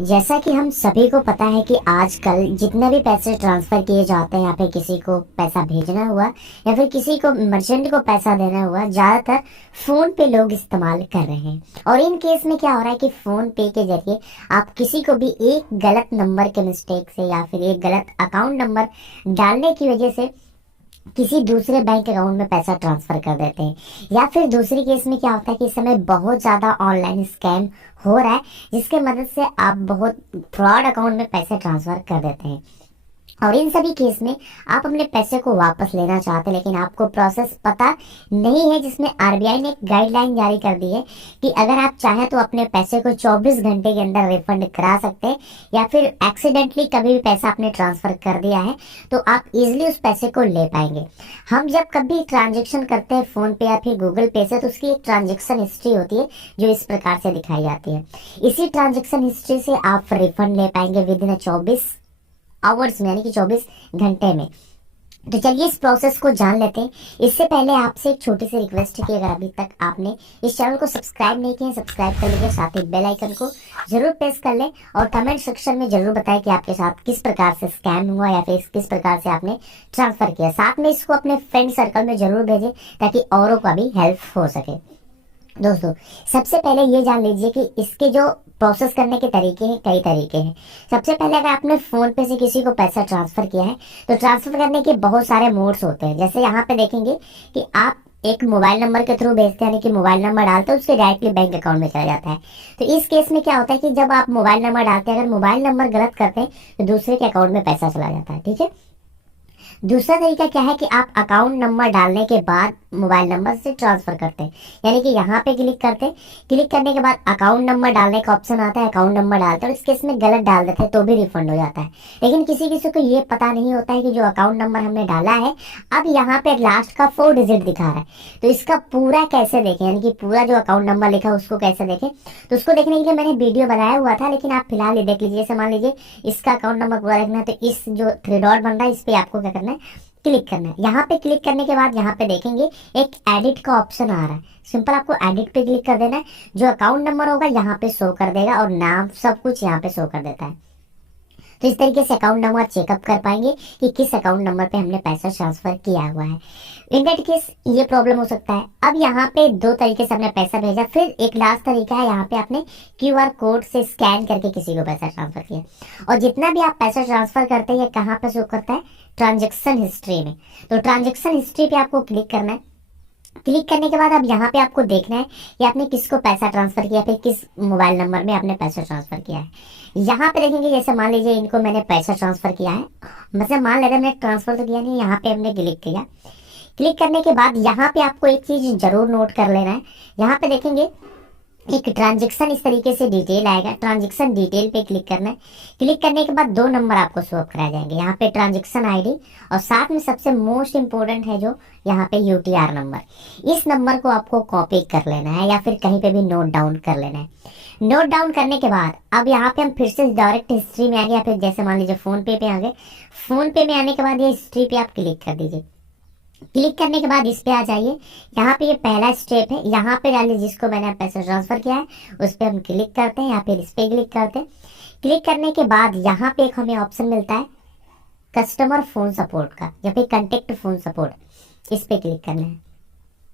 जैसा कि हम सभी को पता है कि आजकल जितने भी पैसे ट्रांसफर किए जाते हैं या फिर किसी को पैसा भेजना हुआ या फिर किसी को मर्चेंट को पैसा देना हुआ, ज्यादातर फोन पे लोग इस्तेमाल कर रहे हैं। और इन केस में क्या हो रहा है कि फोन पे के जरिए आप किसी को भी एक गलत नंबर के मिस्टेक से या फिर एक गलत अकाउंट नंबर डालने की वजह से किसी दूसरे बैंक अकाउंट में पैसा ट्रांसफर कर देते हैं। या फिर दूसरी केस में क्या होता है कि इस समय बहुत ज्यादा ऑनलाइन स्कैम हो रहा है, जिसके मदद से आप बहुत फ्रॉड अकाउंट में पैसे ट्रांसफर कर देते हैं। और इन सभी केस में आप अपने पैसे को वापस लेना चाहते हैं, लेकिन आपको प्रोसेस पता नहीं है, जिसमें आरबीआई ने एक गाइडलाइन जारी कर दी है कि अगर आप चाहें तो अपने पैसे को 24 घंटे के अंदर रिफंड करा सकते हैं, या फिर एक्सीडेंटली कभी भी पैसा आपने ट्रांसफर कर दिया है तो आप इजिली उस पैसे को ले पाएंगे। हम जब कभी ट्रांजेक्शन करते हैं फोन पे या फिर गूगल पे से, तो उसकी एक ट्रांजेक्शन हिस्ट्री होती है जो इस प्रकार से दिखाई जाती है। इसी ट्रांजेक्शन हिस्ट्री से आप रिफंड ले पाएंगे विद इन 24 आवर्स में, यानी कि 24 घंटे में। तो चलिए इस प्रोसेस को जान लेते हैं। इससे पहले आपसे एक छोटी सी रिक्वेस्ट है कि अगर अभी तक आपने इस चैनल को सब्सक्राइब नहीं किया, सब्सक्राइब कर लीजिए, साथ ही बेल आइकन को जरूर प्रेस कर लें और कमेंट सेक्शन में जरूर बताएं कि आपके साथ किस प्रकार से स्कैम हुआ या फिर किस प्रकार से आपने ट्रांसफर किया। साथ में इसको अपने फ्रेंड सर्कल में जरूर भेजें ताकि औरों का भी हेल्प हो सके। दोस्तों, सबसे पहले ये जान लीजिए कि इसके जो प्रोसेस करने के तरीके हैं, कई तरीके हैं। सबसे पहले अगर आपने फोन पे से किसी को पैसा ट्रांसफर किया है तो ट्रांसफर करने के बहुत सारे मोड्स होते हैं। जैसे यहाँ पे देखेंगे कि आप एक मोबाइल नंबर के थ्रू भेजते हैं, यानी कि मोबाइल नंबर डालते हैं, उसके डायरेक्टली बैंक अकाउंट में चला जाता है। तो इस केस में क्या होता है कि जब आप मोबाइल नंबर डालते हैं, अगर मोबाइल नंबर गलत करते हैं तो दूसरे के अकाउंट में पैसा चला जाता है। ठीक है। दूसरा तरीका क्या है कि आप अकाउंट नंबर डालने के बाद मोबाइल नंबर से ट्रांसफर करते हैं, यानी कि यहाँ पे क्लिक करते हैं। क्लिक करने के बाद अकाउंट नंबर डालने का ऑप्शन आता है, अकाउंट नंबर डालते हैं और इस केस में गलत डाल देते हैं तो भी रिफंड हो जाता है। लेकिन किसी किसी को ये पता नहीं होता है कि जो अकाउंट नंबर हमने डाला है अब यहाँ पे लास्ट का 4 डिजिट दिखा रहा है, तो इसका पूरा कैसे देखें, यानी कि पूरा जो अकाउंट नंबर लिखा है उसको कैसे देखें। तो उसको देखने के लिए मैंने वीडियो बनाया हुआ था, लेकिन आप फिलहाल ये देख लीजिए। जैसे मान लीजिए इसका अकाउंट नंबर पूरा देखना है तो इस जो 3 डॉट बन रहा है इस पे आपको क्या करना है, क्लिक करना है। यहाँ पे क्लिक करने के बाद यहाँ पे देखेंगे एक एडिट का ऑप्शन आ रहा है। सिंपल आपको एडिट पे क्लिक कर देना है। जो अकाउंट नंबर होगा यहाँ पे शो कर देगा और नाम सब कुछ यहाँ पे शो कर देता है। तो इस तरीके से अकाउंट नंबर चेकअप कर पाएंगे कि किस अकाउंट नंबर पे हमने पैसा ट्रांसफर किया हुआ है। इन दैट केस ये प्रॉब्लम हो सकता है। अब यहाँ पे 2 तरीके से हमने पैसा भेजा, फिर एक लास्ट तरीका है, यहाँ पे आपने क्यूआर कोड से स्कैन करके किसी को पैसा ट्रांसफर किया। और जितना भी आप पैसा ट्रांसफर करते हैं ये कहाँ पे शो करता है, ट्रांजेक्शन हिस्ट्री में। तो ट्रांजेक्शन हिस्ट्री पे आपको क्लिक करना है। क्लिक करने के बाद अब यहाँ पे आपको देखना है कि आपने किसको पैसा ट्रांसफर किया, फिर किस मोबाइल नंबर में आपने पैसा ट्रांसफर किया है। यहाँ पे देखेंगे, जैसे मान लीजिए इनको मैंने पैसा ट्रांसफर किया है, मतलब मान लेते मैंने ट्रांसफर तो किया नहीं, यहाँ पे हमने क्लिक किया। क्लिक करने के बाद यहाँ पे आपको एक चीज जरूर नोट कर लेना है। यहाँ पे देखेंगे एक ट्रांजेक्शन इस तरीके से डिटेल आएगा, ट्रांजेक्शन डिटेल पे क्लिक करना है। क्लिक करने के बाद 2 नंबर आपको शो अप कराए जाएंगे, यहाँ पे ट्रांजेक्शन आईडी और साथ में सबसे मोस्ट इंपोर्टेंट है जो यहाँ पे यूटीआर नंबर। इस नंबर को आपको कॉपी कर लेना है या फिर कहीं पे भी नोट डाउन कर लेना है। नोट डाउन करने के बाद अब यहाँ पे हम फिर से डायरेक्ट हिस्ट्री में आ गए, या फिर जैसे मान लीजिए फोन पे आ गए। फोन पे में आने के बाद ये हिस्ट्री पे आप क्लिक कर दीजिए। क्लिक करने के बाद इस पे आ जाइए। यहाँ पे ये पहला स्टेप है, यहाँ पे डालिए जिसको मैंने पैसा ट्रांसफर किया है, उस पे हम क्लिक करते हैं या फिर इस पे क्लिक करते हैं। क्लिक करने के बाद यहाँ पे एक हमें ऑप्शन मिलता है कस्टमर फोन सपोर्ट का या फिर कंटेक्ट फोन सपोर्ट, इस पे क्लिक करना है।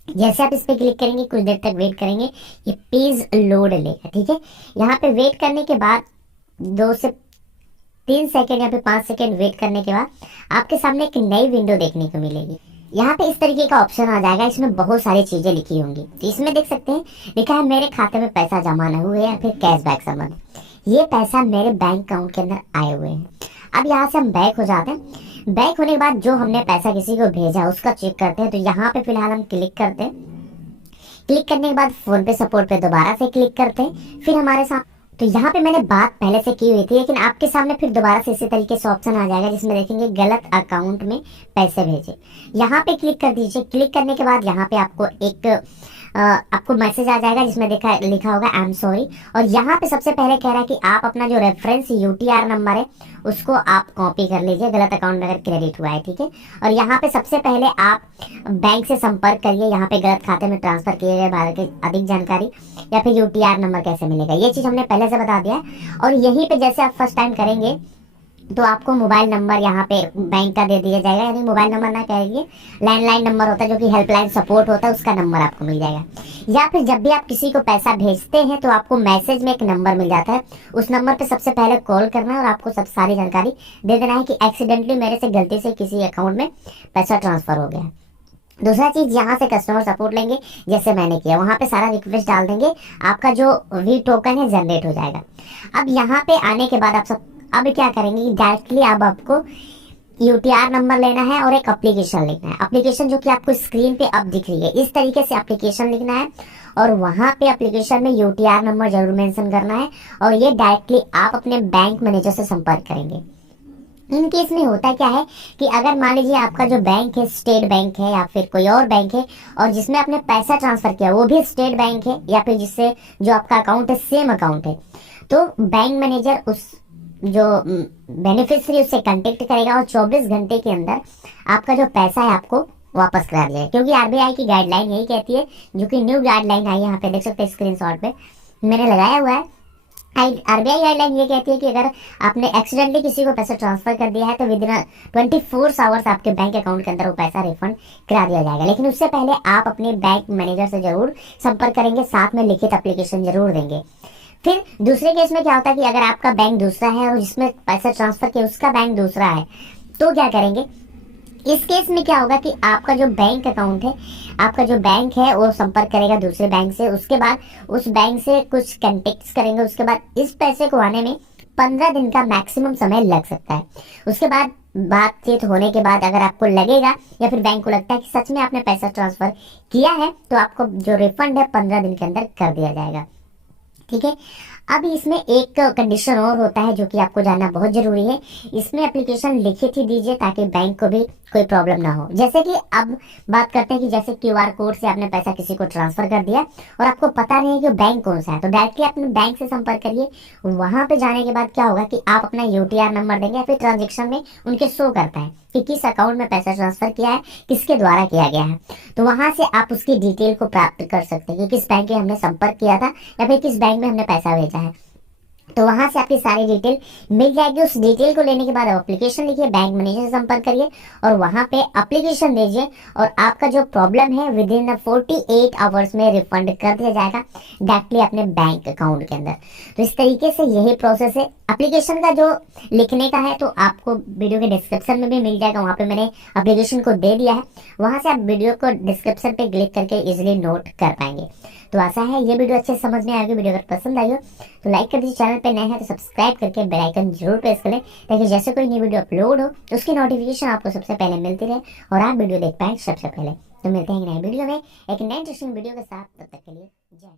जैसे आप इस पे क्लिक करेंगे कुछ देर तक वेट करेंगे, ये पेज लोड लेगा। ठीक है। यहाँ पे वेट करने के बाद 2 से 3 सेकेंड या फिर 5 सेकेंड वेट करने के बाद आपके सामने एक नई विंडो देखने को मिलेगी। यहाँ पे इस तरीके का ऑप्शन आ जाएगा, इसमें बहुत सारी चीजें लिखी होंगी। तो इसमें देख सकते हैं लिखा है मेरे खाते में पैसा जमा न हुए या फिर कैशबैक संबंध। ये पैसा मेरे बैंक अकाउंट के अंदर आए हुए हैं। अब यहाँ से हम बैक हो जाते हैं। बैक होने के बाद जो हमने पैसा किसी को भेजा उसका चेक करते हैं। तो यहाँ पे फिलहाल हम क्लिक करते हैं। क्लिक करने के बाद फोन पे सपोर्ट पे दोबारा से क्लिक करते हैं। फिर हमारे साथ तो यहाँ पे मैंने बात पहले से की हुई थी, लेकिन आपके सामने फिर दोबारा से इसी तरीके से ऑप्शन आ जाएगा जिसमें देखेंगे गलत अकाउंट में पैसे भेजे। यहाँ पे क्लिक कर दीजिए। क्लिक करने के बाद यहाँ पे आपको एक आपको मैसेज आ जाएगा जिसमें लिखा होगा आई एम सॉरी। और यहाँ पे सबसे पहले कह रहा है कि आप अपना जो रेफरेंस यूटीआर नंबर है उसको आप कॉपी कर लीजिए, गलत अकाउंट में अगर क्रेडिट हुआ है, ठीक है। और यहाँ पे सबसे पहले आप बैंक से संपर्क करिए, यहाँ पे गलत खाते में ट्रांसफर किए गए भारत की अधिक जानकारी, या फिर यूटीआर नंबर कैसे मिलेगा, ये चीज़ हमने पहले से बता दिया है। और यहीं पे जैसे आप फर्स्ट टाइम करेंगे तो आपको मोबाइल नंबर यहाँ पे बैंक का दे दिया जाएगा, यानी मोबाइल नंबर ना कहेंगे, लैंडलाइन नंबर होता है जो कि हेल्पलाइन सपोर्ट होता है, उसका नंबर आपको मिल जाएगा। या फिर जब भी आप किसी को पैसा भेजते हैं तो आपको मैसेज में एक नंबर मिल जाता है, उस नंबर पे सबसे पहले कॉल करना है और आपको सब सारी जानकारी दे देना है कि एक्सीडेंटली मेरे से गलती से किसी अकाउंट में पैसा ट्रांसफर हो गया है। दूसरा चीज, यहाँ से कस्टमर सपोर्ट लेंगे, जैसे मैंने किया, वहां पे सारा रिक्वेस्ट डाल देंगे, आपका जो वी टोकन है जनरेट हो जाएगा। अब यहाँ पे आने के बाद आप सब अब क्या करेंगे कि डायरेक्टली अब आपको यूटीआर नंबर लेना है और एक एप्लीकेशन लिखना है। एप्लीकेशन जो कि आपको स्क्रीन पे अब दिख रही है, इस तरीके से एप्लीकेशन लिखना है और वहां पे एप्लीकेशन में यूटीआर नंबर जरूर मेंशन करना है। और ये डायरेक्टली आप अपने बैंक मैनेजर से संपर्क करेंगे। इन केस में होता क्या है कि अगर मान लीजिए आपका जो बैंक है स्टेट बैंक है या फिर कोई और बैंक है, और जिसमें आपने पैसा ट्रांसफर किया वो भी स्टेट बैंक है, या फिर जिससे जो आपका अकाउंट है सेम अकाउंट है, तो बैंक मैनेजर उस जो बेनिफिशियरी उससे कांटेक्ट करेगा और 24 घंटे के अंदर आपका जो पैसा है आपको वापस करा दिया, क्योंकि आरबीआई की गाइडलाइन यही कहती है, जो कि न्यू गाइडलाइन आई, यहाँ पे देख सकते हैं स्क्रीनशॉट पे मैंने लगाया हुआ है। आरबीआई गाइडलाइन ये कहती है कि अगर आपने एक्सीडेंटली किसी को पैसा ट्रांसफर कर दिया है तो विद इन 24 आवर्स आपके बैंक अकाउंट के अंदर वो पैसा रिफंड करा दिया जाएगा। लेकिन उससे पहले आप अपने बैंक मैनेजर से जरूर संपर्क करेंगे, साथ में लिखित एप्लीकेशन जरूर देंगे। फिर दूसरे केस में क्या होता है कि अगर आपका बैंक दूसरा है और जिसमें पैसा ट्रांसफर किया उसका बैंक दूसरा है, तो क्या करेंगे, इस केस में क्या होगा कि आपका जो बैंक अकाउंट है, आपका जो बैंक है वो संपर्क करेगा दूसरे बैंक से, उसके बाद उस बैंक से कुछ कॉन्टेक्ट्स करेंगे, उसके बाद इस पैसे को आने में 15 दिन का मैक्सिमम समय लग सकता है। उसके बाद बातचीत होने के बाद अगर आपको लगेगा या फिर बैंक को लगता है कि सच में आपने पैसा ट्रांसफर किया है, तो आपको जो रिफंड है 15 दिन के अंदर कर दिया जाएगा, ठीक है। अब इसमें एक कंडीशन और होता है जो कि आपको जानना बहुत जरूरी है, इसमें एप्लीकेशन लिखित ही दीजिए ताकि बैंक को भी कोई प्रॉब्लम ना हो। जैसे कि अब बात करते हैं कि जैसे क्यूआर कोड से आपने पैसा किसी को ट्रांसफर कर दिया और आपको पता नहीं है कि बैंक कौन सा है, तो डायरेक्टली अपने बैंक से संपर्क करिए। वहां पे जाने के बाद क्या होगा कि आप अपना यूटीआर नंबर देंगे, फिर ट्रांजेक्शन में उनके शो करता है कि किस अकाउंट में पैसा ट्रांसफर किया है, किसके द्वारा किया गया है, तो वहां से आप उसकी डिटेल को प्राप्त कर सकते हैं कि किस बैंक में हमने संपर्क किया था या फिर किस बैंक में हमने पैसा भेजा है। तो वहां से आपकी सारी डिटेल मिल जाएगी। उस डिटेल को लेने के बाद आप एप्लीकेशन लिखिए, बैंक मैनेजर से संपर्क करिए और वहां पे एप्लीकेशन दीजिए और आपका जो प्रॉब्लम है विद इन 48 आवर्स में रिफंड कर दिया जाएगा डायरेक्टली अपने बैंक अकाउंट के अंदर। तो इस तरीके से यही प्रोसेस है। एप्लीकेशन का जो लिखने का है तो आपको वीडियो के डिस्क्रिप्शन में भी मिल जाएगा, वहां पे मैंने एप्लीकेशन को दे दिया है, वहां से आप वीडियो को डिस्क्रिप्शन पे क्लिक करके इजिली नोट कर पाएंगे। तो आशा है ये वीडियो अच्छे समझ में आएगी। वीडियो अगर पसंद आई हो तो लाइक कर दीजिए, चैनल पे नए हैं तो सब्सक्राइब करके बेल आइकन जरूर प्रेस करें ताकि जैसे कोई नई वीडियो अपलोड हो उसकी नोटिफिकेशन आपको सबसे पहले मिलती रहे और आप वीडियो देख पाए सबसे पहले। तो मिलते हैं नए वीडियो में एक नए इंटरेस्टिंग वीडियो के साथ, तब तक के लिए जय।